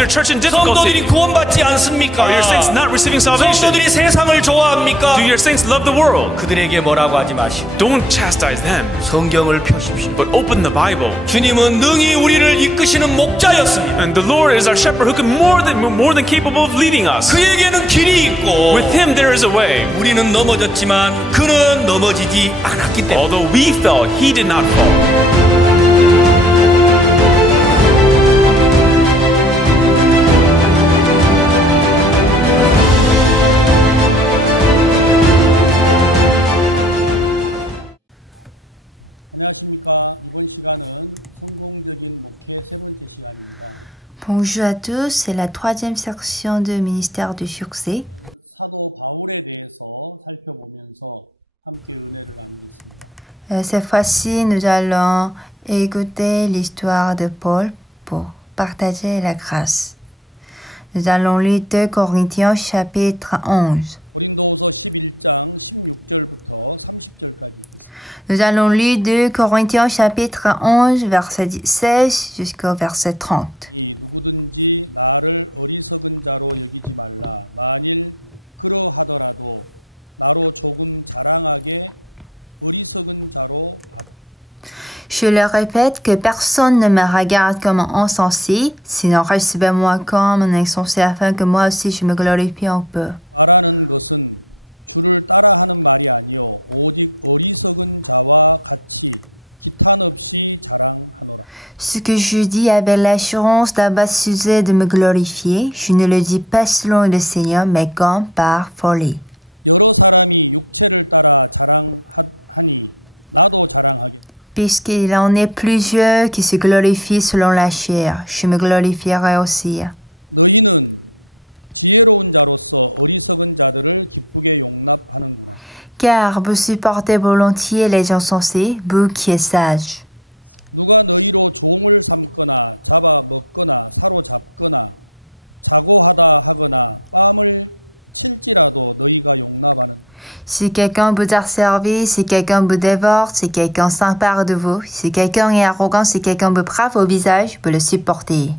your church in 성도들이 difficulty? 구원받지 않습니까? Are your saints not receiving salvation? 성도들이 세상을 좋아합니까? Do your saints love the world? 그들에게 뭐라고 하지 마시고 Don't chastise them, 성경을 펴십시오. but open the Bible. 주님은 능히 우리를 이끄시는 목자였습니다. And the Lord is our shepherd who can more than capable of leading us. 그에게는 길이 있고 With Him there is a way. 우리는 넘어졌지만 그는 넘어지지 않았기 때문에 Although we fell, He did not fall. Bonjour à tous, c'est la troisième section de Ministère du Succès. Cette fois-ci, nous allons écouter l'histoire de Paul pour partager la grâce. Nous allons lire 2 Corinthiens chapitre 11. Nous allons lire 2 Corinthiens chapitre 11, verset 16 jusqu'au verset 30. Je le répète que personne ne me regarde comme un insensé, sinon recevez-moi comme un insensé afin que moi aussi je me glorifie un peu. Ce que je dis avec l'assurance d'avoir sujet de me glorifier, je ne le dis pas selon le Seigneur, mais comme par folie. Puisqu'il en est plusieurs qui se glorifient selon la chair, je me glorifierai aussi. Car vous supportez volontiers les insensés, vous qui êtes sages. Si quelqu'un vous a servi, si quelqu'un vous dévore, si quelqu'un s'empare de vous, si quelqu'un est arrogant, si quelqu'un vous brave au visage, vous le supportez.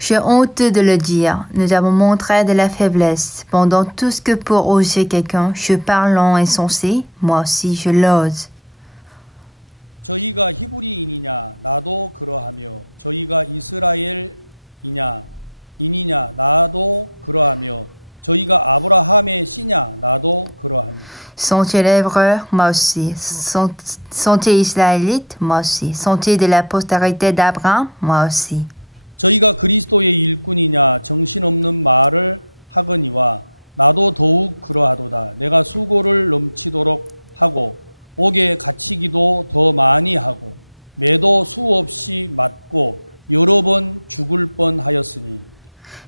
J'ai honte de le dire, nous avons montré de la faiblesse. Pendant tout ce que pour oser quelqu'un, je parle en insensé, moi aussi je l'ose. Sont-ils hébreux? Moi aussi. Sont-ils israélites? Moi aussi. Sont-ils de la postérité d'Abraham? Moi aussi.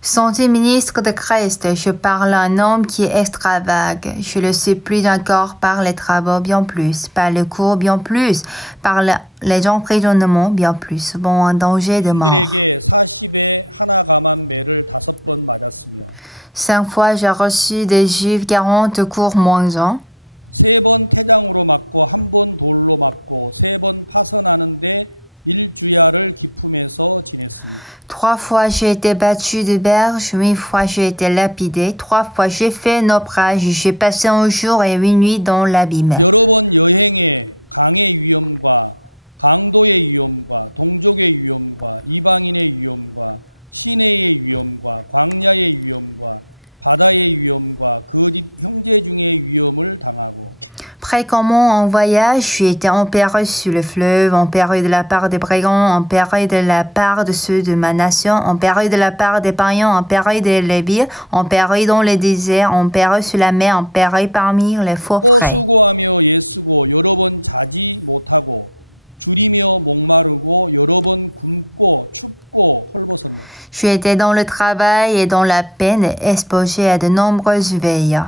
Sont-ils ministres de Christ? Je parle à un homme qui est extravague. Je le suis plus encore par les travaux bien plus, par le cours bien plus, par les emprisonnements bien plus, souvent en danger de mort. 5 fois j'ai reçu des Juifs 40 cours moins 1. Trois fois j'ai été battu de berge, 8 fois j'ai été lapidé, 3 fois j'ai fait naufrage, j'ai passé un jour et 8 nuits dans l'abîme. Fréquemment en voyage, j'ai été empéré sur le fleuve, empéré de la part des brigands, empéré de la part de ceux de ma nation, empéré de la part des païens, empéré des Lévites, empéré dans les déserts, empéré sur la mer, empéré parmi les faux frais. J'ai été dans le travail et dans la peine, exposé à de nombreuses veilles,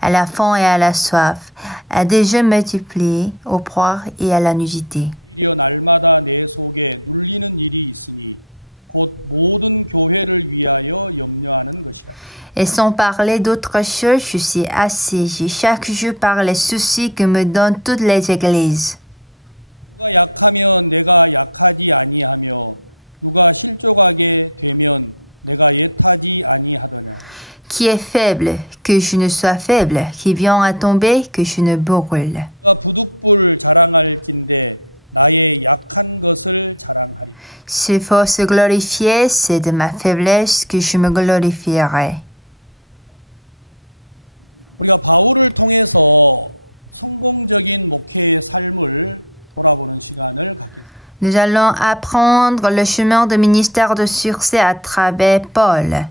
à la faim et à la soif, à des jeûnes multipliés, au proie et à la nudité. Et sans parler d'autre chose, je suis assiégée chaque jour par les soucis que me donnent toutes les églises. Qui est faible, que je ne sois faible, qui vient à tomber, que je ne brûle. S'il faut se glorifier, c'est de ma faiblesse que je me glorifierai. Nous allons apprendre le chemin de ministère de succès à travers Paul.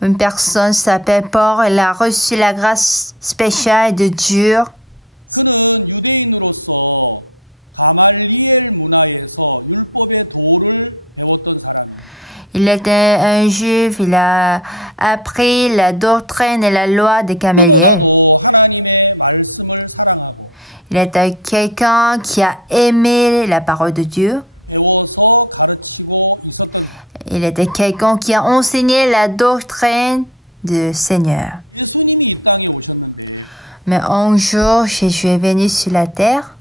Une personne s'appelle Paul, elle a reçu la grâce spéciale de Dieu. Il était un juif, il a appris la doctrine et la loi de Gamaliel. Il était quelqu'un qui a aimé la parole de Dieu. Il était quelqu'un qui a enseigné la doctrine du Seigneur. Mais un jour, Jésus est venu sur la terre.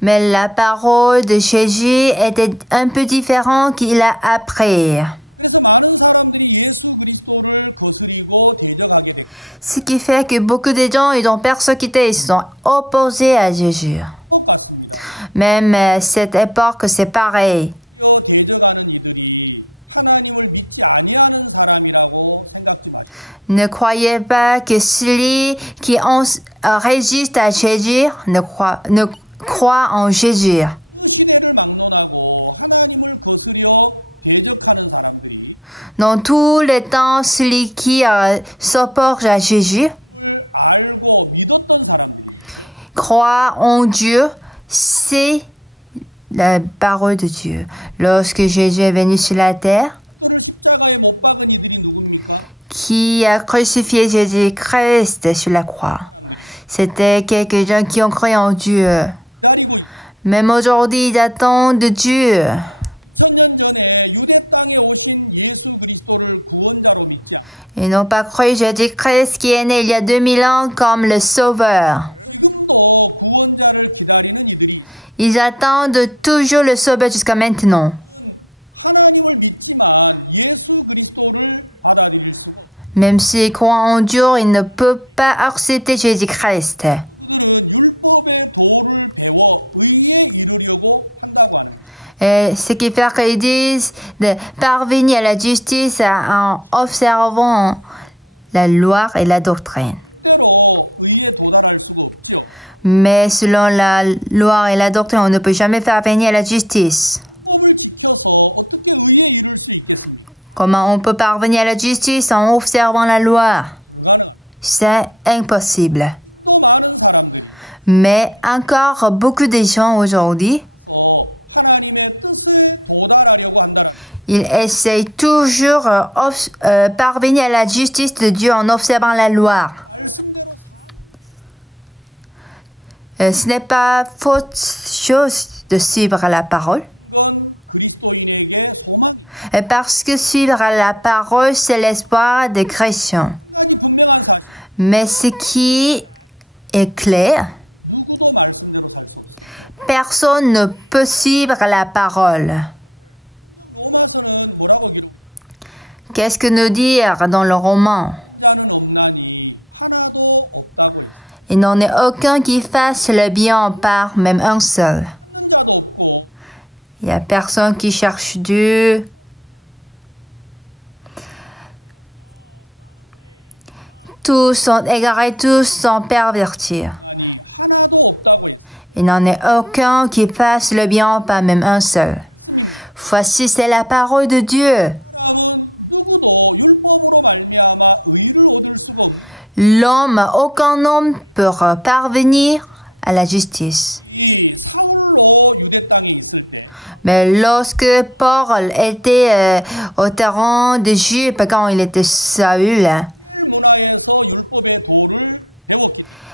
Mais la parole de Jésus était un peu différente qu'il a appris. Ce qui fait que beaucoup de gens, ils ont persécuté, ils sont opposés à Jésus. Même à cette époque, c'est pareil. Ne croyez pas que celui qui résiste à Jésus ne croit en Jésus. Dans tous les temps, celui qui s'oppose à Jésus croit en Dieu, c'est la parole de Dieu. Lorsque Jésus est venu sur la terre, qui a crucifié Jésus-Christ sur la croix, c'était quelques-uns qui ont cru en Dieu. Même aujourd'hui, ils attendent de Dieu. Ils n'ont pas cru Jésus-Christ qui est né il y a 2000 ans comme le Sauveur. Ils attendent toujours le Sauveur jusqu'à maintenant. Même s'ils croient en Dieu, ils ne peuvent pas accepter Jésus-Christ. Et ce qui fait qu'ils disent de parvenir à la justice en observant la loi et la doctrine. Mais selon la loi et la doctrine, on ne peut jamais parvenir à la justice. Comment on peut parvenir à la justice en observant la loi? C'est impossible. Mais encore beaucoup de gens aujourd'hui, ils essayent toujours de parvenir à la justice de Dieu en observant la loi. Ce n'est pas faute chose de suivre la parole. Parce que suivre la parole, c'est l'espoir des chrétiens. Mais ce qui est clair, personne ne peut suivre la parole. Qu'est-ce que nous dire dans le roman? Il n'en est aucun qui fasse le bien par même un seul. Il n'y a personne qui cherche Dieu. Tous sont égarés, tous sont pervertis. Il n'en est aucun qui fasse le bien par même un seul. Voici, c'est la parole de Dieu. Aucun homme peut parvenir à la justice. Mais lorsque Paul était au terrain de Juda, quand il était Saül,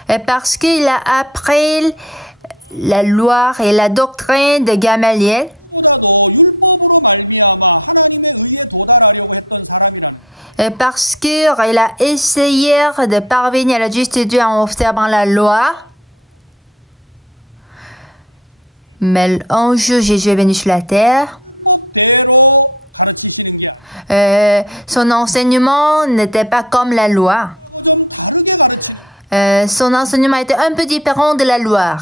Et parce qu'il a appris la loi et la doctrine de Gamaliel, et parce qu'il a essayé de parvenir à la justice de Dieu en observant la loi, mais un jour Jésus est venu sur la terre. Son enseignement n'était pas comme la loi. Son enseignement était un peu différent de la loi.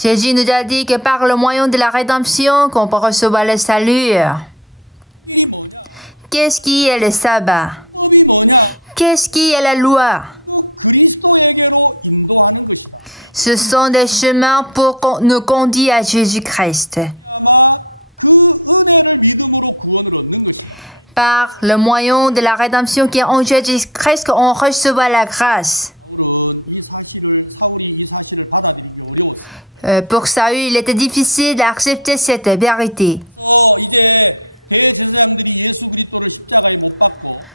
Jésus nous a dit que par le moyen de la rédemption qu'on peut recevoir le salut. Qu'est-ce qui est le sabbat? Qu'est-ce qui est la loi? Ce sont des chemins pour nous conduire à Jésus-Christ. Par le moyen de la rédemption qui est en Jésus-Christ qu'on reçoit la grâce. Pour ça, il était difficile d'accepter cette vérité.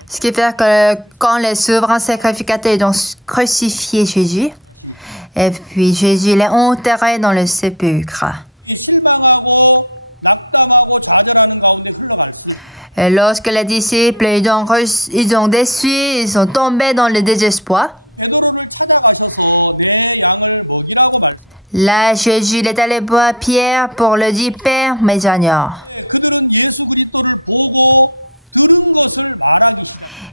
Ce qui fait que quand les souverains sacrificateurs ont crucifié Jésus, et puis Jésus l'a enterré dans le sépulcre. Et lorsque les disciples ils ont déçu, ils sont tombés dans le désespoir. Là, Jésus est allé voir Pierre pour lui dire, Père, mes agneaux.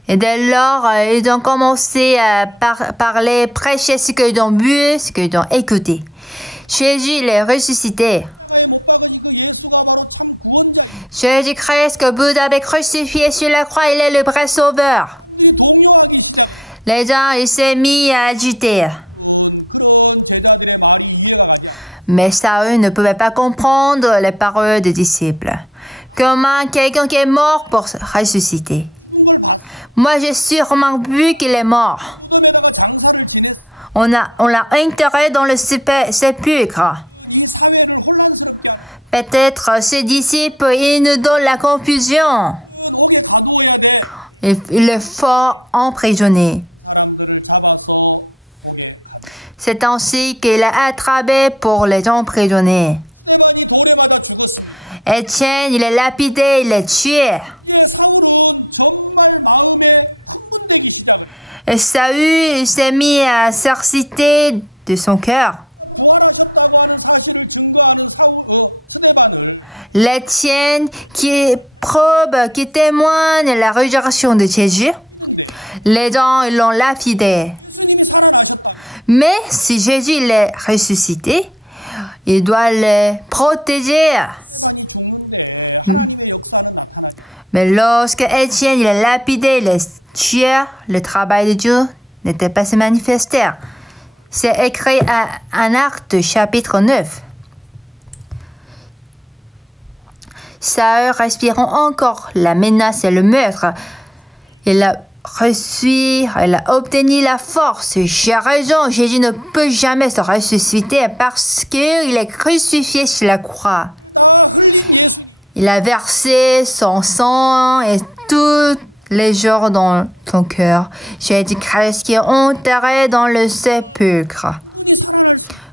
Et dès lors, ils ont commencé à parler, prêcher ce qu'ils ont vu, ce qu'ils ont écouté. Jésus est ressuscité. Jésus-Christ que vous avez crucifié sur la croix, il est le vrai sauveur. Les gens, ils s'est mis à agiter. Mais Saül ne pouvait pas comprendre les paroles des disciples. Comment quelqu'un qui est mort pour ressusciter? Moi, j'ai sûrement vu qu'il est mort. On l'a enterré dans le sépulcre. Peut-être ces disciples, ils nous donnent la confusion. Il le faut emprisonner. C'est ainsi qu'il a attrapé pour les emprisonner. Étienne, il est lapidé, il est tué. Et Saül s'est mis à s'exciter de son cœur. L'Étienne qui probe, qui témoigne la résurrection de Jésus, les gens l'ont lapidé. Mais si Jésus l'est ressuscité, il doit le protéger. Mais lorsque Étienne il est lapidé, il est tué, le travail de Dieu n'était pas se manifester. C'est écrit en Actes chapitre 9. Saül respirant encore la menace et le meurtre. Il a reçu, il a obtenu la force. J'ai raison, Jésus ne peut jamais se ressusciter parce qu'il est crucifié sur la croix. Il a versé son sang et tous les jours dans son cœur. Jésus-Christ qui est enterré dans le sépulcre.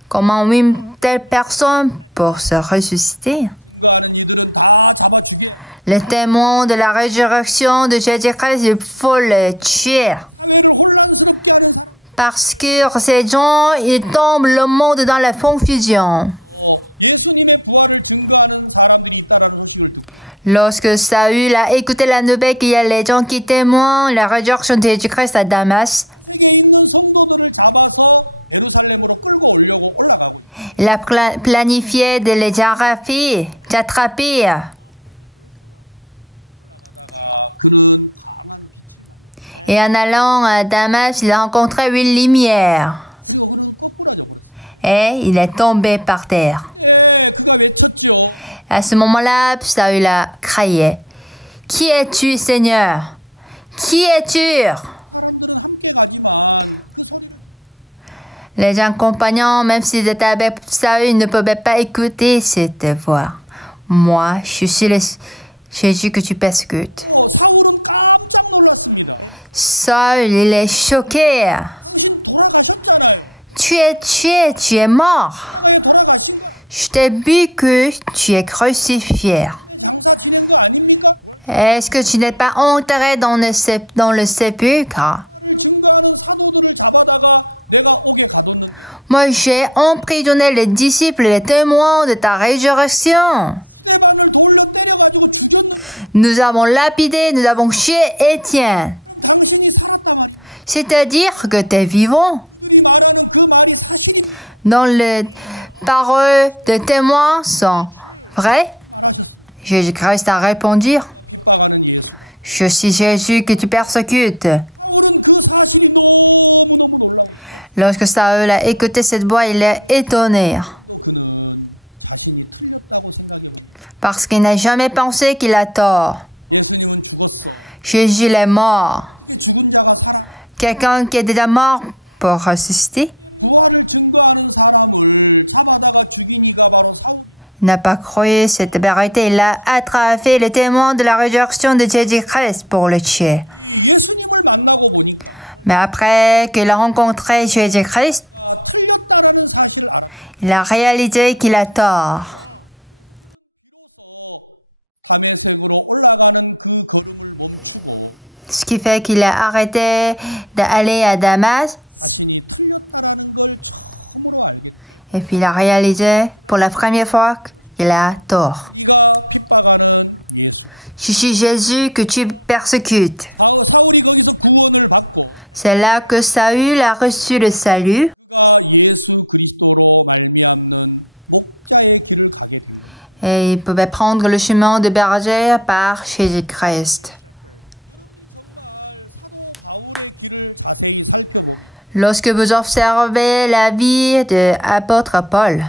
Comment une telle personne peut se ressusciter? Le témoin de la résurrection de Jésus-Christ, il faut le tuer. Parce que ces gens, ils tombent le monde dans la confusion. Lorsque Saül a écouté la nouvelle qu'il y a les gens qui témoignent la résurrection de Jésus-Christ à Damas, il a planifié de les attraper. Et en allant à Damas, il a rencontré une lumière. Et il est tombé par terre. À ce moment-là, Saül a crié. « Qui es-tu, Seigneur? Qui es-tu » Les gens compagnons, même s'ils étaient avec Saül, ne pouvaient pas écouter cette voix. « Moi, je suis le Jésus que tu persécutes. » Saül, il est choqué. Tu es tué, tu es mort. Je t'ai vu que tu es crucifié. Est-ce que tu n'es pas enterré dans le sépulcre? Moi, j'ai emprisonné les disciples et les témoins de ta résurrection. Nous avons lapidé, nous avons tué Étienne. C'est-à-dire que tu es vivant. Dans les paroles de témoins sont vraies. Jésus-Christ a répondu, je suis Jésus que tu persécutes. Lorsque Saül a écouté cette voix, il est étonné. Parce qu'il n'a jamais pensé qu'il a tort. Jésus est mort. Quelqu'un qui est déjà mort pour ressusciter? Il n'a pas cru cette vérité. Il a attrapé les témoins de la résurrection de Jésus-Christ pour le tuer. Mais après qu'il a rencontré Jésus-Christ, il a réalisé qu'il a tort. Ce qui fait qu'il a arrêté d'aller à Damas. Et puis il a réalisé pour la première fois qu'il a tort. Je suis Jésus que tu persécutes. C'est là que Saül a reçu le salut. Et il pouvait prendre le chemin de berger par Jésus-Christ. Lorsque vous observez la vie de l'apôtre Paul,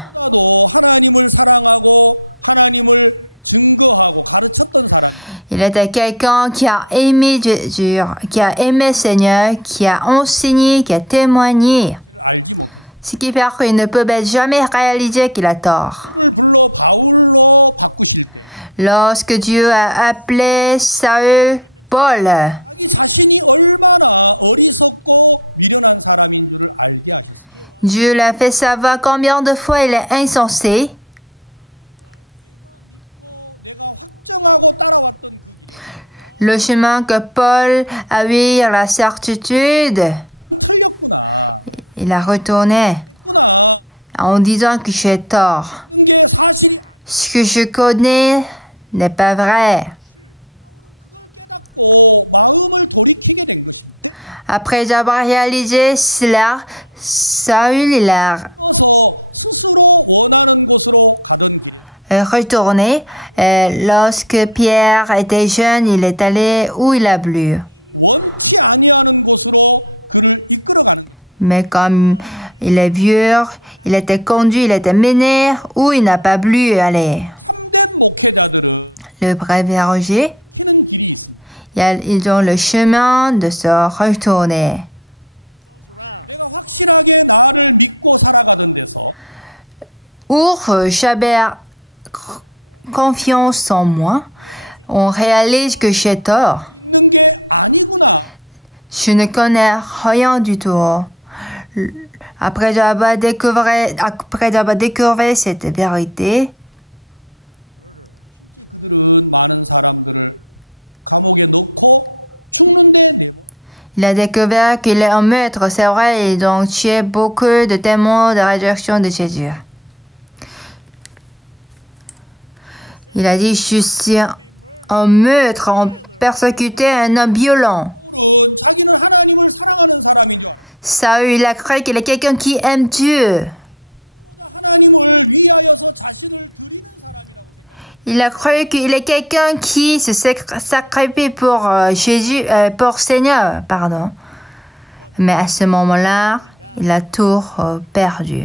il était quelqu'un qui a aimé Jésus, qui a aimé le Seigneur, qui a enseigné, qui a témoigné. Ce qui fait qu'il ne pouvait jamais réaliser qu'il a tort. Lorsque Dieu a appelé Saül Paul, Dieu l'a fait savoir combien de fois il est insensé. Le chemin que Paul a eu la certitude, il a retourné en disant que j'ai tort. Ce que je connais n'est pas vrai. Après avoir réalisé cela, Saül il a retourné. Lorsque Pierre était jeune, il est allé où il a voulu. Mais comme il est vieux, il était conduit, il était mené où il n'a pas voulu aller. Le vrai berger, ils ont le chemin de se retourner. J'avais confiance en moi, on réalise que j'ai tort. Je ne connais rien du tout. Après avoir découvert cette vérité, il a découvert qu'il est un maître, c'est vrai, ils ont tué beaucoup de témoins de résurrection de Jésus. Il a dit, je suis un maître, on persécutait un homme violent. Saül, il a cru qu'il est quelqu'un qui aime Dieu. Il a cru qu'il est quelqu'un qui se sacrifie pour Jésus, pour Seigneur, pardon. Mais à ce moment-là, il a tout perdu.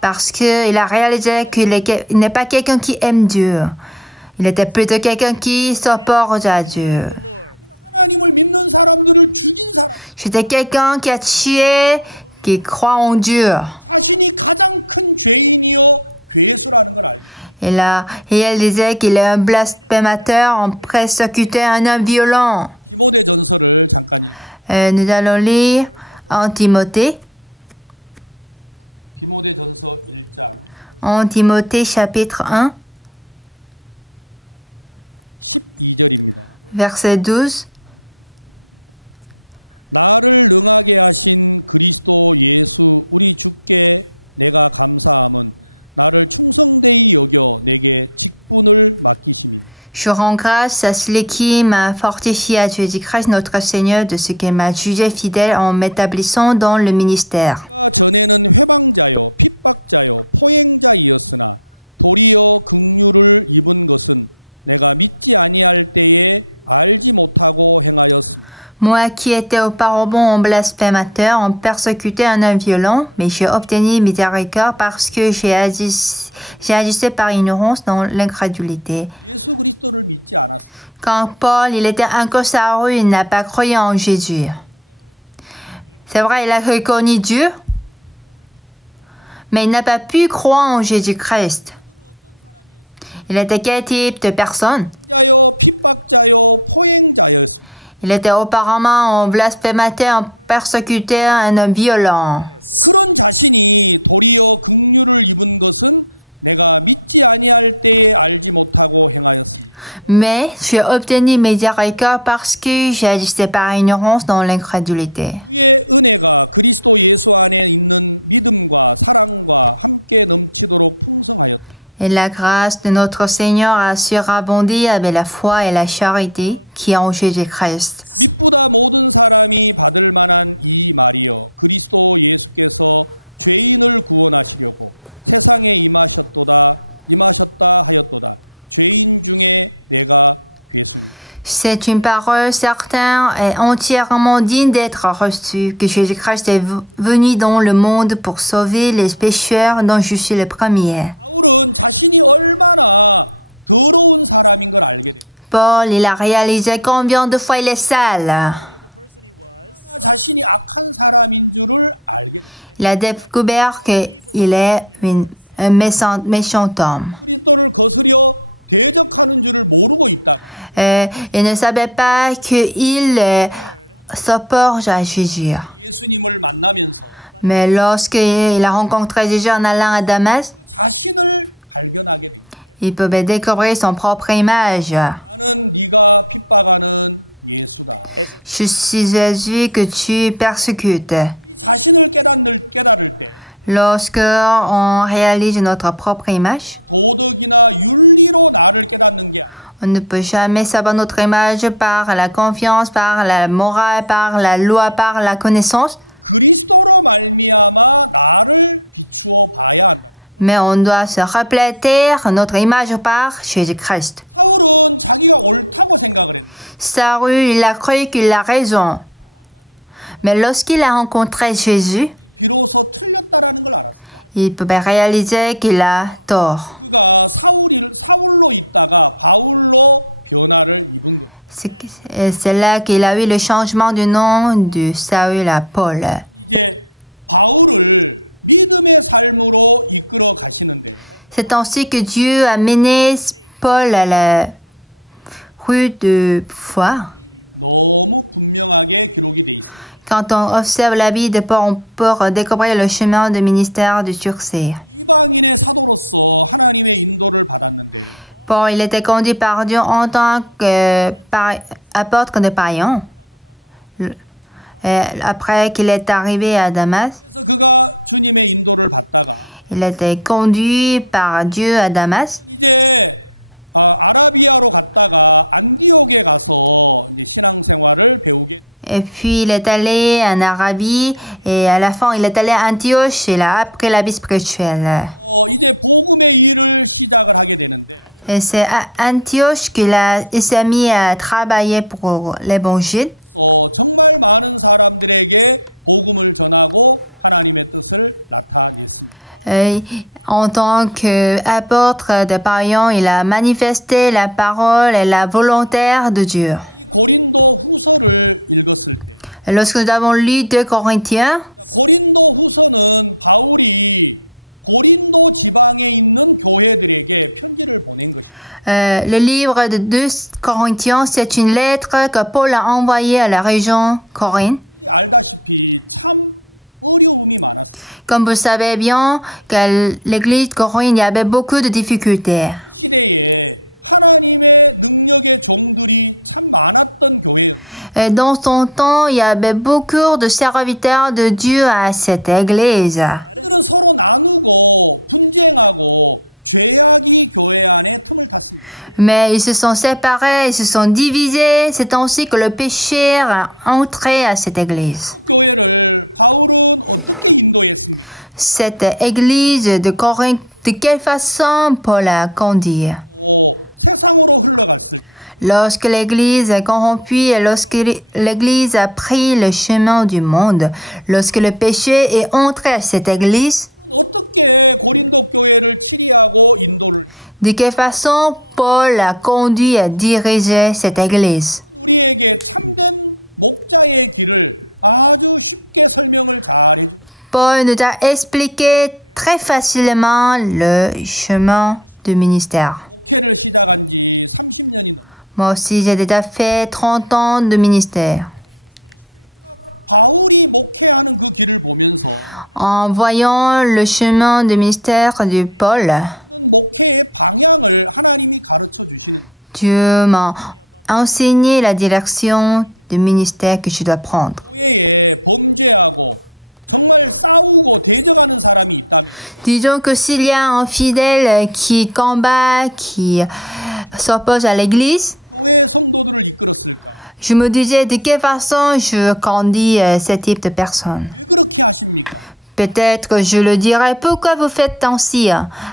Parce qu'il a réalisé qu'il n'est pas quelqu'un qui aime Dieu. Il était plutôt quelqu'un qui s'opporte à Dieu. J'étais quelqu'un qui a tué, qui croit en Dieu. Et elle disait qu'il est un blasphémateur, on persécutait un homme violent. Nous allons lire en Timothée. En Timothée chapitre 1, verset 12. Je rends grâce à celui qui m'a fortifié à Jésus-Christ notre Seigneur de ce qu'il m'a jugé fidèle en m'établissant dans le ministère. Moi qui étais auparavant un blasphémateur, un persécuté, un homme violent, mais j'ai obtenu miséricorde parce que j'ai agi par ignorance dans l'incrédulité. Quand Paul, il était encore sur la rue, il n'a pas cru en Jésus. C'est vrai, il a reconnu Dieu, mais il n'a pas pu croire en Jésus-Christ. Il était quel type de personne? Il était auparavant un blasphémateur, un persécuteur, un homme violent. Mais j'ai obtenu miséricorde parce que j'ai agi par ignorance dans l'incrédulité. Et la grâce de notre Seigneur a surabondé avec la foi et la charité qui est en Jésus-Christ. C'est une parole certaine et entièrement digne d'être reçue, que Jésus-Christ est venu dans le monde pour sauver les pécheurs dont je suis le premier. Paul, il a réalisé combien de fois il est sale. Il a découvert qu'il est un méchant homme. Il ne savait pas qu'il s'oppose à Jésus. Mais lorsqu'il a rencontré Jésus en allant à Damas, il pouvait découvrir son propre image. Je suis Jésus que tu persécutes. Lorsque on réalise notre propre image, on ne peut jamais savoir notre image par la confiance, par la morale, par la loi, par la connaissance. Mais on doit se refléter notre image par Jésus-Christ. Saül, il a cru qu'il a raison. Mais lorsqu'il a rencontré Jésus, il pouvait réaliser qu'il a tort. C'est là qu'il a eu le changement du nom de Saül à Paul. C'est ainsi que Dieu a mené Paul à la rue de foi. Quand on observe la vie de Paul, on peut découvrir le chemin du ministère du succès. Paul, il était conduit par Dieu en tant qu'apôtre de païens. Après qu'il est arrivé à Damas, il était conduit par Dieu à Damas. Et puis il est allé en Arabie et à la fin il est allé à Antioche et il a appris la vie spirituelle. Et c'est à Antioche qu'il s'est mis à travailler pour l'évangile. En tant qu'apôtre de païens, il a manifesté la parole et la volonté de Dieu. Et lorsque nous avons lu 2 Corinthiens, Le livre de 2 Corinthiens, c'est une lettre que Paul a envoyée à la région Corinthe. Comme vous savez bien, que l'église de Corinthe, il y avait beaucoup de difficultés. Et dans son temps, il y avait beaucoup de serviteurs de Dieu à cette église. Mais ils se sont séparés, ils se sont divisés. C'est ainsi que le péché a entré à cette église. Cette église de Corinthe, de quelle façon Paul a conduit? Lorsque l'église est corrompue et lorsque l'église a pris le chemin du monde, lorsque le péché est entré à cette église, de quelle façon Paul a conduit et dirigé cette église? Paul nous a expliqué très facilement le chemin du ministère. Moi aussi, j'ai déjà fait 30 ans de ministère. En voyant le chemin du ministère de Paul, Dieu m'a enseigné la direction du ministère que je dois prendre. Disons que s'il y a un fidèle qui combat, qui s'oppose à l'église, je me disais de quelle façon je conduis ce type de personne. Peut-être que je le dirais, pourquoi vous faites ainsi?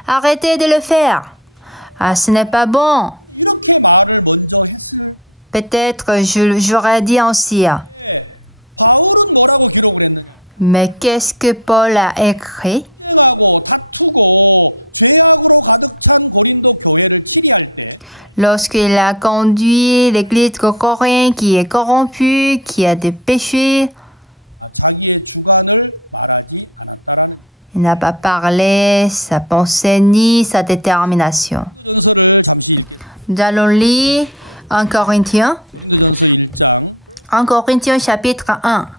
Arrêtez de le faire. Ah, ce n'est pas bon. Peut-être j'aurais dit ainsi. Mais qu'est-ce que Paul a écrit? Lorsqu'il a conduit l'église de Corinthe qui est corrompue, qui a des péchés, il n'a pas parlé sa pensée ni sa détermination. Nous allons lire 1 Corinthiens. 1 Corinthiens chapitre 1.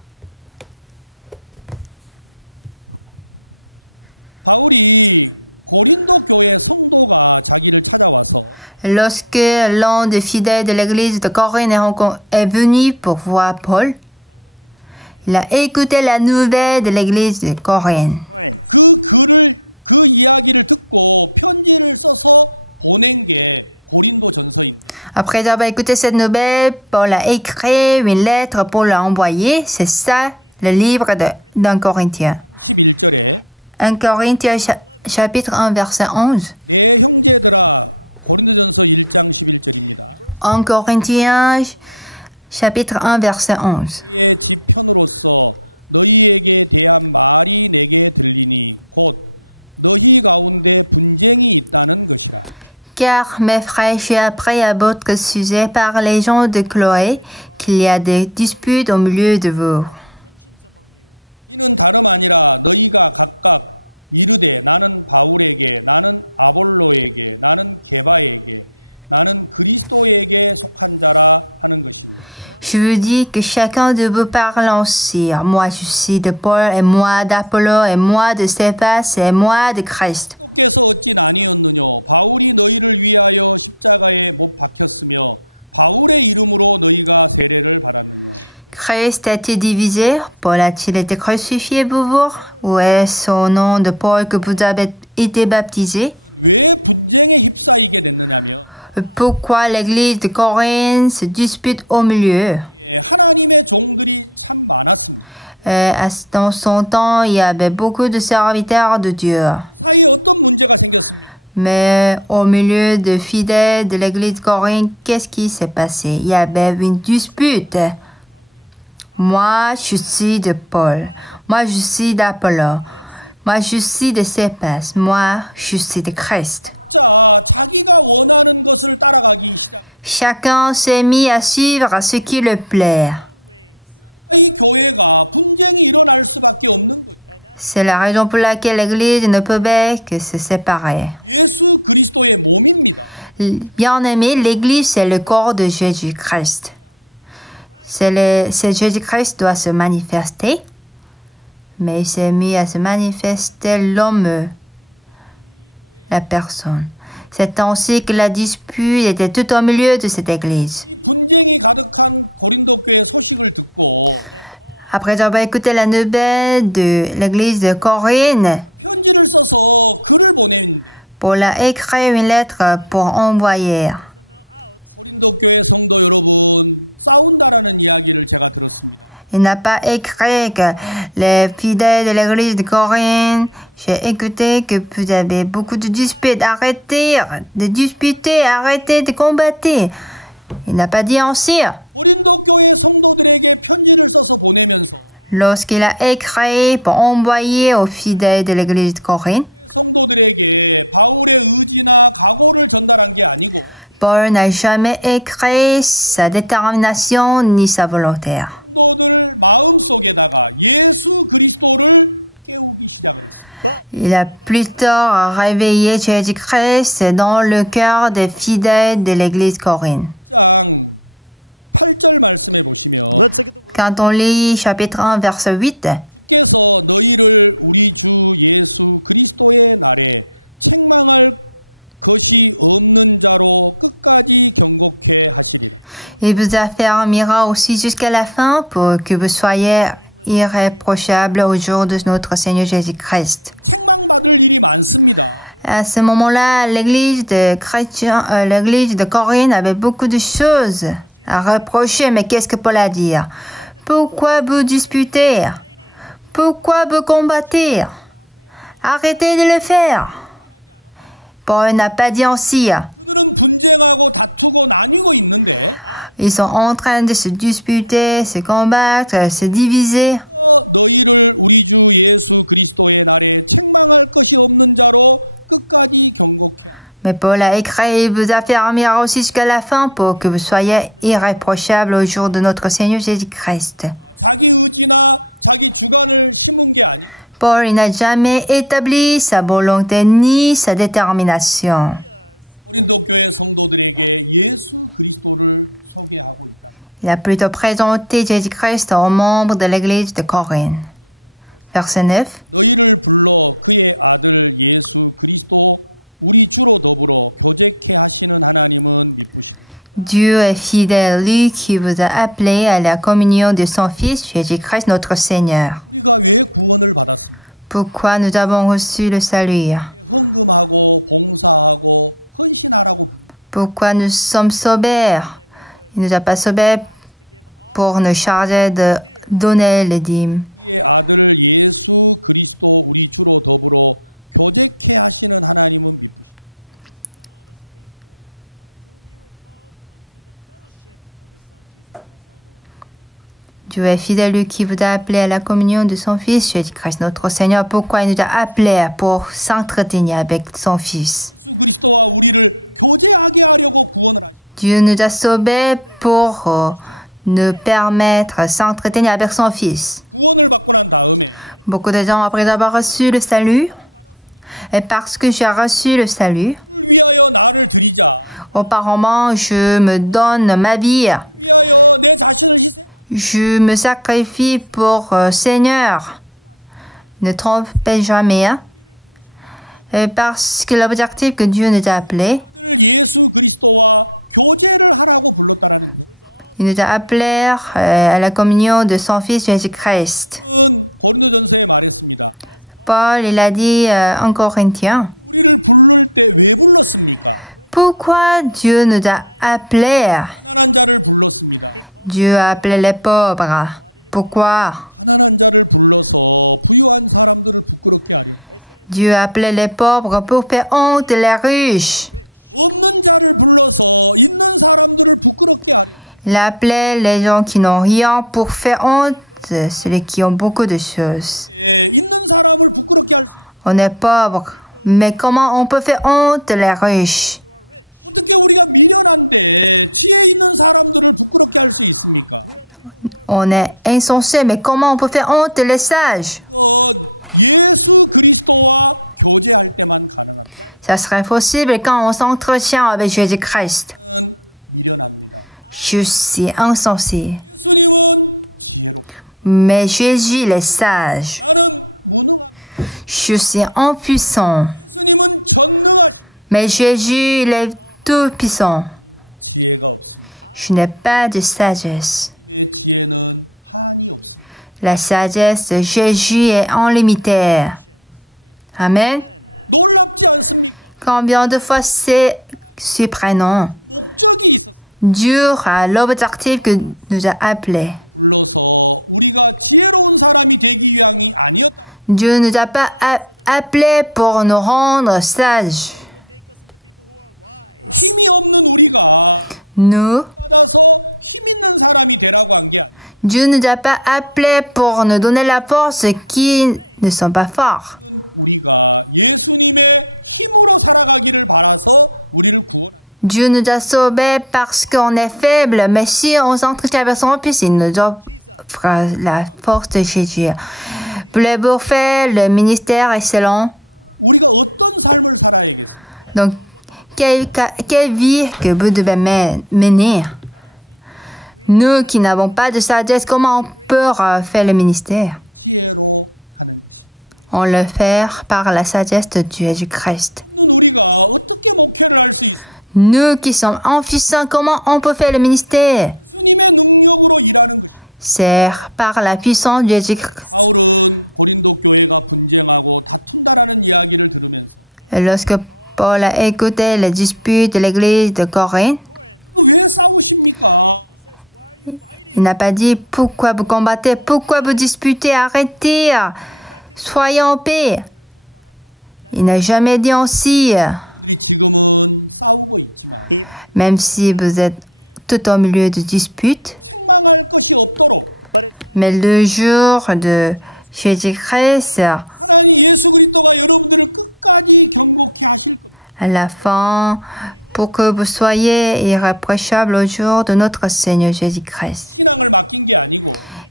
Lorsque l'un des fidèles de l'église de Corinthe est venu pour voir Paul, il a écouté la nouvelle de l'église de Corinthe. Après avoir écouté cette nouvelle, Paul a écrit une lettre pour l'envoyer. C'est ça, le livre d'un Corinthien. 1 Corinthiens chapitre 1, verset 11. 1 Corinthiens chapitre 1, verset 11. Car, mes frères, j'ai appris à votre sujet par les gens de Chloé qu'il y a des disputes au milieu de vous. Je vous dis que chacun de vous parle ainsi. Moi, je suis de Paul, et moi d'Apollo, et moi de Céphas, et moi de Christ. Christ a-t-il divisé? Paul a-t-il été crucifié pour vous? Ou est-ce au nom de Paul que vous avez été baptisé? Pourquoi l'église de Corinthe se dispute au milieu? Dans son temps, il y avait beaucoup de serviteurs de Dieu. Mais au milieu de fidèles de l'église de Corinthe, qu'est-ce qui s'est passé? Il y avait une dispute. Moi, je suis de Paul. Moi, je suis d'Apollo. Moi, je suis de Céphas. Moi, je suis de Christ. Chacun s'est mis à suivre ce qui le plaît. C'est la raison pour laquelle l'Église ne pouvait que se séparer. Bien-aimé, l'Église, c'est le corps de Jésus-Christ. Jésus-Christ doit se manifester, mais il s'est mis à se manifester l'homme, la personne. C'est ainsi que la dispute était tout au milieu de cette Église. Après avoir écouté la nouvelle de l'Église de Corinthe, Paul a écrit une lettre pour envoyer. Il n'a pas écrit que les fidèles de l'église de Corinthe, j'ai écouté que vous avez beaucoup de disputes, arrêtez de disputer, arrêtez de combattre. Il n'a pas dit ainsi. Lorsqu'il a écrit pour envoyer aux fidèles de l'église de Corinthe, Paul n'a jamais écrit sa détermination ni sa volonté. Il a plutôt réveillé Jésus-Christ dans le cœur des fidèles de l'église Corinthe. Quand on lit chapitre 1, verset 8, il vous affermira aussi jusqu'à la fin pour que vous soyez irréprochables au jour de notre Seigneur Jésus-Christ. À ce moment-là, l'église de Corinthe avait beaucoup de choses à reprocher. Mais qu'est-ce que Paul a dit? Pourquoi vous disputez? Pourquoi vous combattez? Arrêtez de le faire. Paul n'a pas dit ainsi. Ils sont en train de se disputer, se combattre, se diviser. Mais Paul a écrit, il vous affermira aussi jusqu'à la fin pour que vous soyez irréprochables au jour de notre Seigneur Jésus-Christ. Paul n'a jamais établi sa volonté ni sa détermination. Il a plutôt présenté Jésus-Christ aux membres de l'église de Corinthe. Verset 9. Dieu est fidèle, lui qui vous a appelé à la communion de son Fils, Jésus-Christ notre Seigneur. Pourquoi nous avons reçu le salut? Pourquoi nous sommes sauvés? Il ne nous a pas sauvés pour nous charger de donner les dîmes. Dieu est fidèle, lui qui vous a appelé à la communion de son Fils, Jésus-Christ notre Seigneur. Pourquoi il nous a appelés pour s'entretenir avec son Fils? Dieu nous a sauvés pour nous permettre de s'entretenir avec son Fils. Beaucoup de gens, après avoir reçu le salut, et parce que j'ai reçu le salut, auparavant, je me donne ma vie. Je me sacrifie pour Seigneur. Ne trompez jamais. Et parce que l'objectif que Dieu nous a appelés, il nous a appelés à la communion de son Fils Jésus-Christ. Paul, il a dit en Corinthiens, pourquoi Dieu nous a appelés? Dieu a appelé les pauvres. Pourquoi? Dieu a appelé les pauvres pour faire honte les riches. Il a appelé les gens qui n'ont rien pour faire honte ceux qui ont beaucoup de choses. On est pauvre, mais comment on peut faire honte les riches? On est insensé, mais comment on peut faire honte les sages? Ça serait possible quand on s'entretient avec Jésus-Christ. Je suis insensé. Mais Jésus il est sage. Je suis impuissant. Mais Jésus il est tout-puissant. Je n'ai pas de sagesse. La sagesse de Jésus est illimitée. Amen. Combien de fois c'est surprenant. Dieu a l'objectif que nous a appelés. Dieu ne nous a pas appelés pour nous rendre sages. Dieu ne nous a pas appelés pour nous donner la force qui ne sont pas forts. Dieu nous a sauvés parce qu'on est faible, mais si on s'entretient avec son Fils, il nous offre la force de Jésus. Voulez-vous faire le ministère excellent? Donc, quelle vie que vous devez mener? Nous qui n'avons pas de sagesse, comment on peut faire le ministère? On le fait par la sagesse de Jésus-Christ. Nous qui sommes impuissants, comment on peut faire le ministère? C'est par la puissance de Jésus-Christ. Lorsque Paul a écouté les disputes de l'église de Corinthe, il n'a pas dit « Pourquoi vous combattez? Pourquoi vous disputez? Arrêtez! Soyez en paix !» Il n'a jamais dit ainsi. Même si vous êtes tout au milieu de disputes. Mais le jour de Jésus-Christ, à la fin, pour que vous soyez irréprochables au jour de notre Seigneur Jésus-Christ.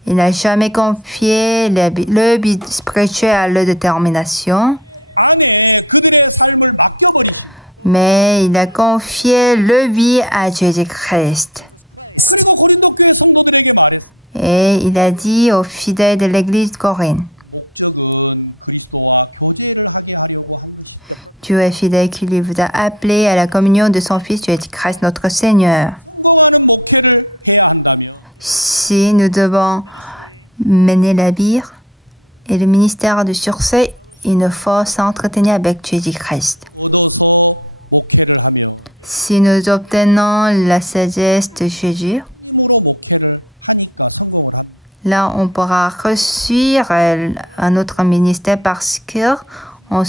Il n'a jamais confié le but spirituel à la détermination, mais il a confié le vie à Jésus-Christ. Et il a dit aux fidèles de l'église de Corinthe, Dieu est fidèle qui lui vous a appelé à la communion de son Fils Jésus-Christ notre Seigneur. Si nous devons mener la vie et le ministère de succès, il nous faut s'entretenir avec Jésus-Christ. Si nous obtenons la sagesse de Jésus, là on pourra réussir un autre ministère parce qu'on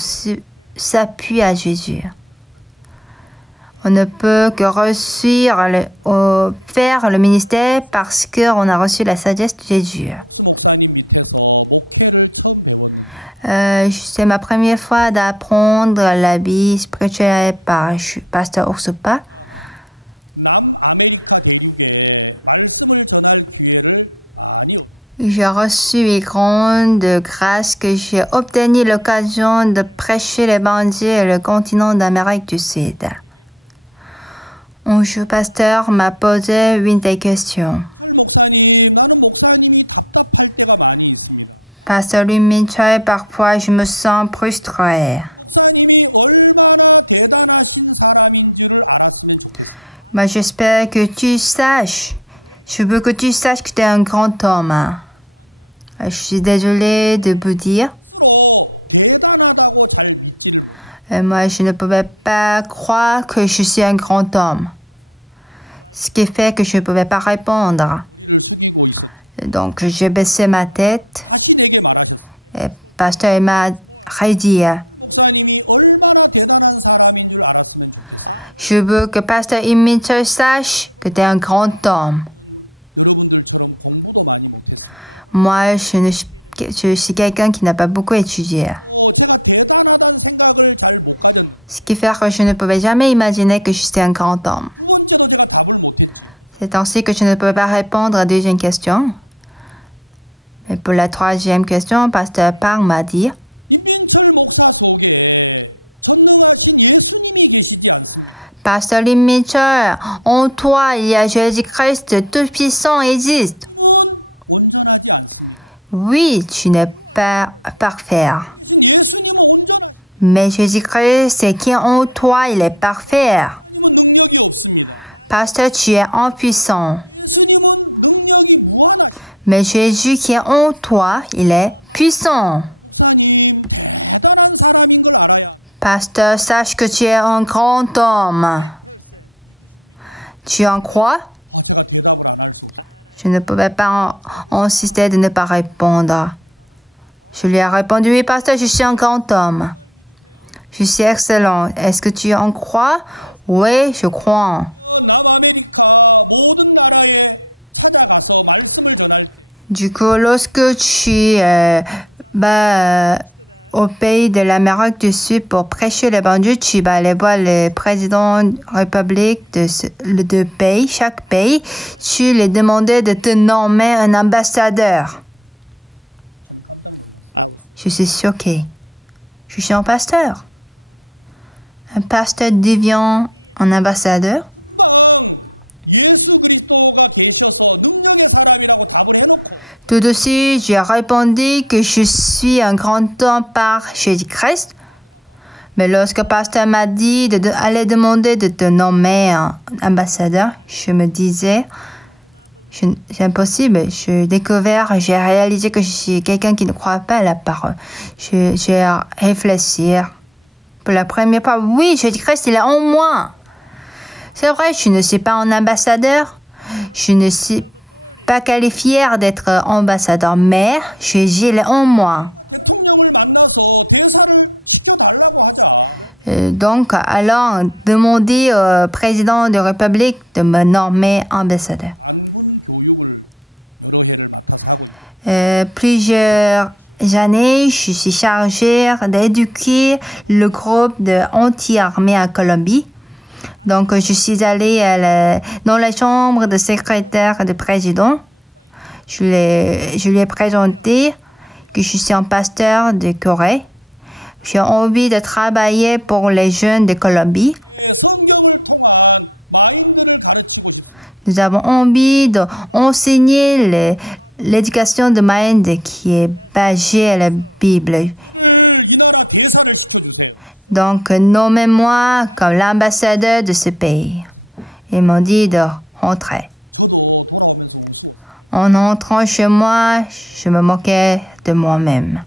s'appuie à Jésus. On ne peut que réussir faire le ministère parce qu'on a reçu la sagesse de Jésus. C'est ma première fois d'apprendre la vie spirituelle par Pasteur Ursupa. J'ai reçu une grande grâce que j'ai obtenu l'occasion de prêcher l'évangile sur le continent d'Amérique du Sud. Un jour, pasteur m'a posé une des questions. Pasteur Luminchai, parfois je me sens frustré. Mais j'espère que tu saches. Je veux que tu saches que tu es un grand homme. Je suis désolée de vous dire. Moi, je ne pouvais pas croire que je suis un grand homme. Ce qui fait que je ne pouvais pas répondre. Donc, j'ai baissé ma tête. Et pasteur m'a redit. Je veux que pasteur Imiter sache que tu es un grand homme. Moi, je suis quelqu'un qui n'a pas beaucoup étudié. Ce qui fait que je ne pouvais jamais imaginer que j'étais un grand homme. C'est ainsi que je ne pouvais pas répondre à la deuxième question. Mais pour la troisième question, pasteur Park m'a dit Pasteur Lim Mitchell, en toi, il y a Jésus-Christ Tout-Puissant existe. Oui, tu n'es pas parfait. Mais Jésus-Christ, qui est en toi, il est parfait. Pasteur, tu es impuissant. Mais Jésus qui est en toi, il est puissant. Pasteur, sache que tu es un grand homme. Tu en crois? Je ne pouvais pas insister de ne pas répondre. Je lui ai répondu, oui, pasteur, je suis un grand homme. Je suis excellent. Est-ce que tu en crois? Oui, je crois. Du coup, lorsque tu au pays de l'Amérique du Sud pour prêcher l'évangile, tu vas aller voir le président de la République de pays, chaque pays. Tu lui demandais de te nommer un ambassadeur. Je suis choquée. Je suis un pasteur. Un pasteur devient un ambassadeur. Tout de suite, j'ai répondu que je suis un grand homme par Jésus-Christ. Mais lorsque le pasteur m'a dit d'aller demander de te nommer un ambassadeur, je me disais, c'est impossible. J'ai réalisé que je suis quelqu'un qui ne croit pas à la parole. J'ai réfléchi. Pour la première fois, oui, Jésus-Christ, il est en moi. C'est vrai, je ne suis pas un ambassadeur. Je ne suis pas qualifié d'être ambassadeur, mais Jésus est en moi. Donc, allons demander au président de la République de me nommer ambassadeur. Plusieurs années, je suis chargée d'éduquer le groupe de anti-armée à Colombie. Donc, je suis allée dans la chambre de secrétaire du président. Je lui ai présenté que je suis un pasteur de Corée. J'ai envie de travailler pour les jeunes de Colombie. Nous avons envie d'enseigner l'éducation de mind qui est basée à la Bible. Donc, nommez-moi comme l'ambassadeur de ce pays. Ils m'ont dit de rentrer. En entrant chez moi, je me moquais de moi-même.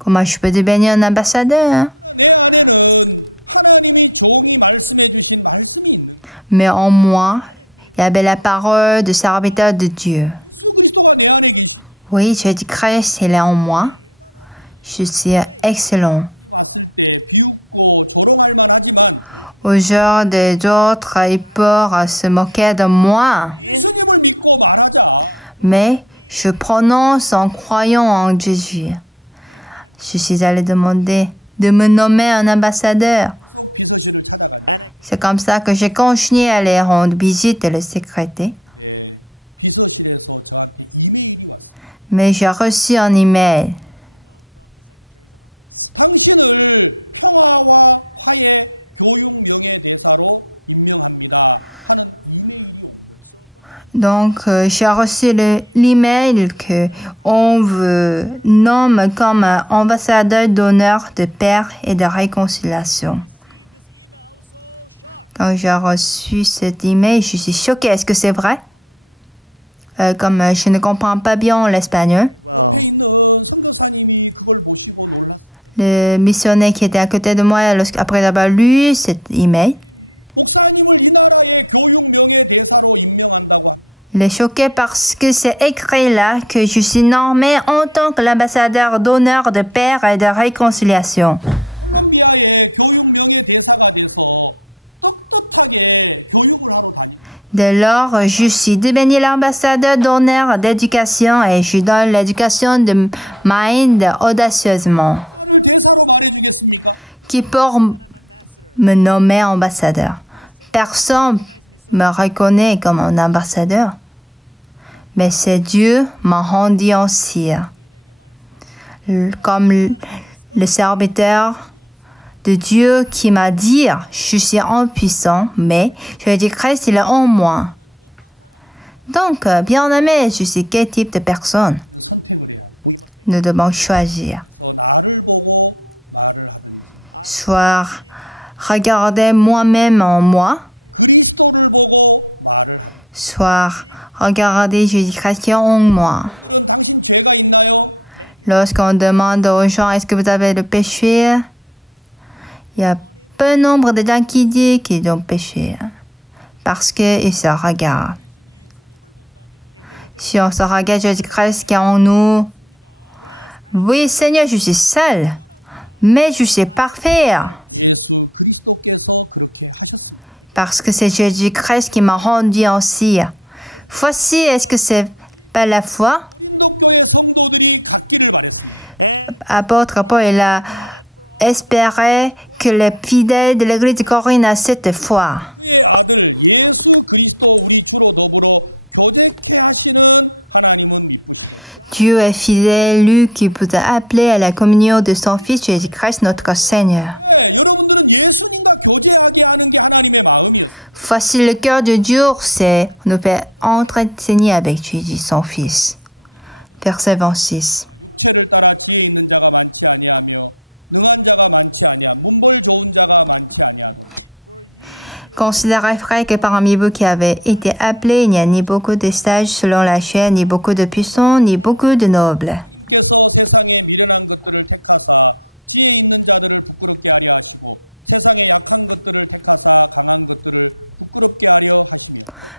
Comment je peux devenir un ambassadeur, hein? Mais en moi, il y avait la parole de serviteur de Dieu. Oui, Jésus-Christ, il est en moi. Je suis excellent. Au genre des autres, ils peuvent se moquer de moi. Mais je prononce en croyant en Jésus. Je suis allée demander de me nommer un ambassadeur. C'est comme ça que j'ai continué à aller rendre visite et le secréter. Mais j'ai reçu un email. Donc, j'ai reçu l'email qu'on me nomme comme ambassadeur d'honneur de paix et de réconciliation. Quand j'ai reçu cet email, je suis choquée. Est-ce que c'est vrai? Comme je ne comprends pas bien l'espagnol. Le missionnaire qui était à côté de moi, après avoir lu cet email, il est choqué parce que c'est écrit là que je suis nommé en tant que l'ambassadeur d'honneur de paix et de réconciliation. Dès lors, je suis devenu l'ambassadeur d'honneur d'éducation et je donne l'éducation de mind audacieusement. Qui peut me nommer ambassadeur? Personne me reconnaît comme un ambassadeur. Mais c'est Dieu m'a rendu ainsi. Comme le serviteur de Dieu qui m'a dit, je suis impuissant, mais Jésus-Christ, il est en moi. Donc, bien-aimé, je suis quel type de personne? Nous devons choisir. Soit regarder moi-même en moi, soit regarder Jésus-Christ qui est en moi. Lorsqu'on demande aux gens, est-ce que vous avez le péché? Il y a peu nombre de gens qui disent qu'ils ont péché parce qu'ils se regardent. Si on se regarde Jésus-Christ qui est en nous, oui Seigneur, je suis seul, mais je suis parfait. Parce que c'est Jésus-Christ qui m'a rendu ainsi. Voici, est-ce que c'est pas la foi? Apôtre Paul, il a espéré que les fidèles de l'église de Corinthe aient cette foi. Dieu est fidèle, lui qui vous a appelé à la communion de son Fils Jésus-Christ, notre Seigneur. Voici le cœur de Dieu, c'est nous faire entretenir avec Jésus, son Fils. Verset 26. Considérez, frères, que parmi vous qui avez été appelés, il n'y a ni beaucoup de sages selon la chair, ni beaucoup de puissants, ni beaucoup de nobles.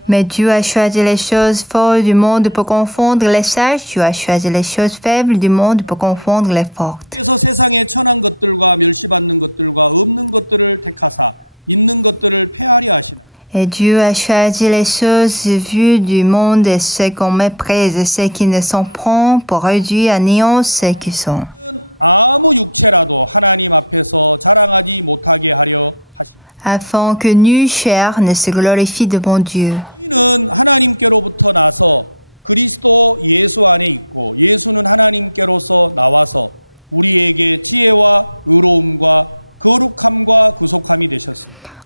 Mais Dieu a choisi les choses folles du monde pour confondre les sages. Dieu a choisi les choses faibles du monde pour confondre les fortes. Et Dieu a choisi les choses vues du monde et ce qu'on méprise et ceux qui ne sont point pour réduire à néant ceux qui sont. Afin que nulle chair ne se glorifie devant Dieu.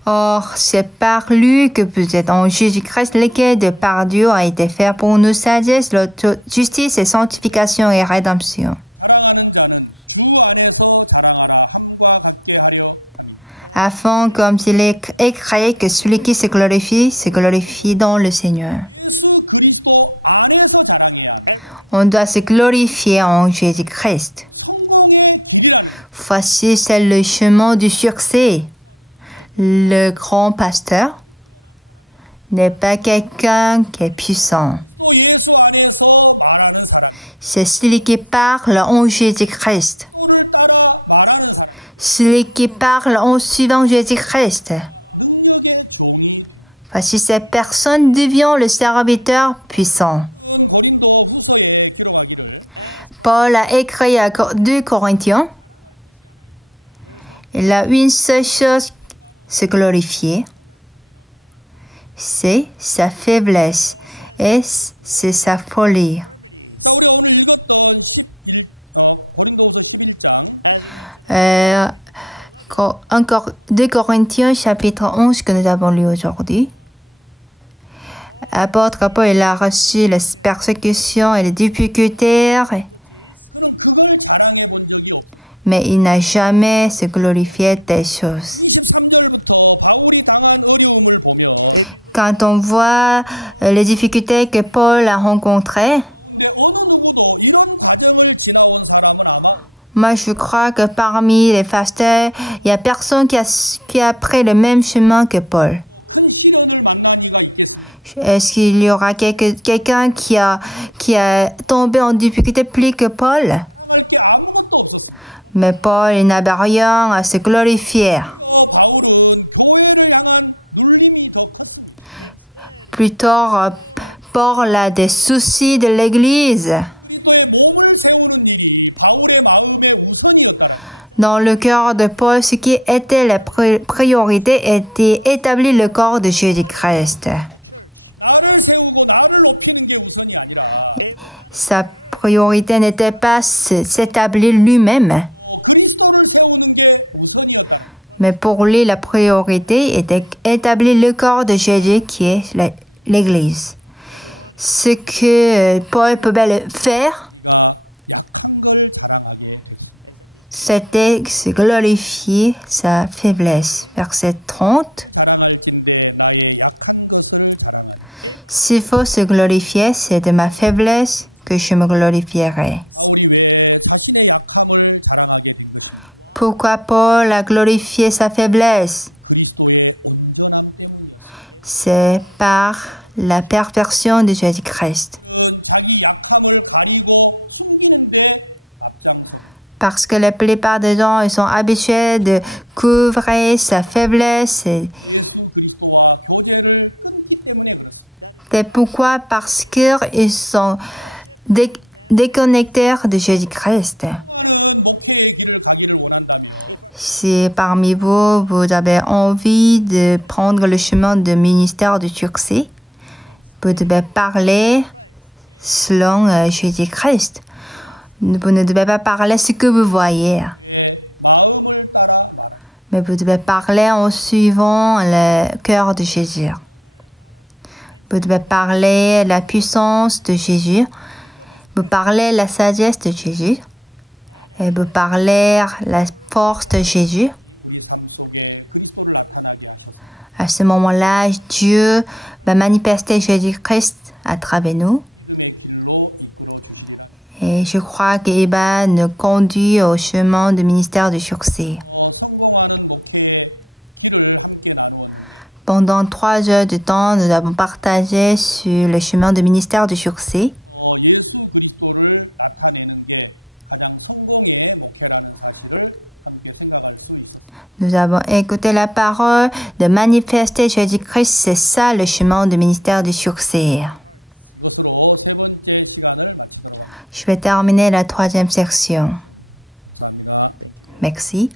Or, c'est par lui que vous êtes en Jésus-Christ, lequel de par Dieu a été fait pour nous sagesse, justice et sanctification et rédemption. Afin, comme il est écrit, que celui qui se glorifie dans le Seigneur. On doit se glorifier en Jésus-Christ. Voici, c'est le chemin du succès. Le grand pasteur n'est pas quelqu'un qui est puissant. C'est celui qui parle en Jésus-Christ. Celui qui parle en suivant Jésus-Christ. Voici, cette personne devient le serviteur puissant. Paul a écrit à 2 Corinthiens. Il a une seule chose, se glorifier. C'est sa faiblesse et c'est sa folie. Encore 2 Corinthiens chapitre 11 que nous avons lu aujourd'hui. Apôtre Paul, il a reçu les persécutions et les difficultés, mais il n'a jamais se glorifié des choses. Quand on voit les difficultés que Paul a rencontrées, moi je crois que parmi les pasteurs, il n'y a personne qui a pris le même chemin que Paul. Est-ce qu'il y aura quelqu'un qui a tombé en difficulté plus que Paul? Mais Paul, il n'avait rien à se glorifier. Plutôt, Paul a des soucis de l'Église. Dans le cœur de Paul, ce qui était la priorité était établir le corps de Jésus-Christ. Sa priorité n'était pas s'établir lui-même, Mais pour lui, la priorité était d'établir le corps de Jésus qui est l'Église. Ce que Paul pouvait faire, c'était se glorifier sa faiblesse. Verset 30. S'il faut se glorifier, c'est de ma faiblesse que je me glorifierai. Pourquoi Paul a glorifié sa faiblesse? C'est par la perfection de Jésus-Christ. Parce que la plupart des gens ils sont habitués de couvrir sa faiblesse. C'est pourquoi? Parce qu'ils sont déconnectés de Jésus-Christ. Si parmi vous, vous avez envie de prendre le chemin du ministère de succès, vous devez parler selon Jésus-Christ. Vous ne devez pas parler ce que vous voyez. Mais vous devez parler en suivant le cœur de Jésus. Vous devez parler la puissance de Jésus. Vous parlez la sagesse de Jésus. Et vous parlez la force de Jésus. À ce moment-là, Dieu va manifester Jésus-Christ à travers nous. Et je crois qu'il va nous conduire au chemin du ministère du succès. Pendant 3 heures de temps, nous avons partagé sur le chemin du ministère du succès. Nous avons écouté la parole de manifester Jésus-Christ. C'est ça le chemin du ministère du succès. Je vais terminer la 3e section. Merci.